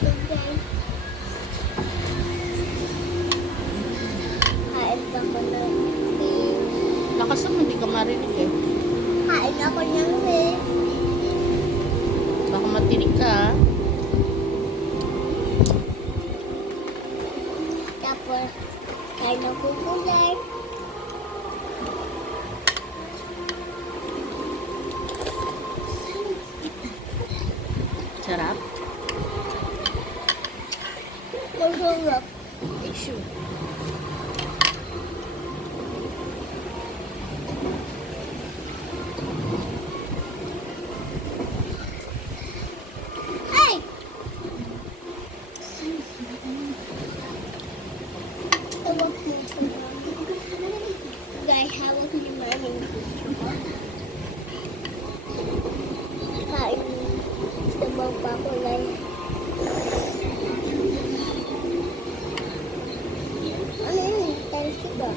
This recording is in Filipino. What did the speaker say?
Kain ako ng fish. Lakas mo, hindi ka marinig eh. Kain ako ng fish. Baka matinig ka ah. Tapos, kain ako gulay. Sarap. Masarap. Tissue. Ay! Hawak mo sa mami. Guys, hawak ni mami. Kain sa baba ko lang. Ano yun? Talsik ba?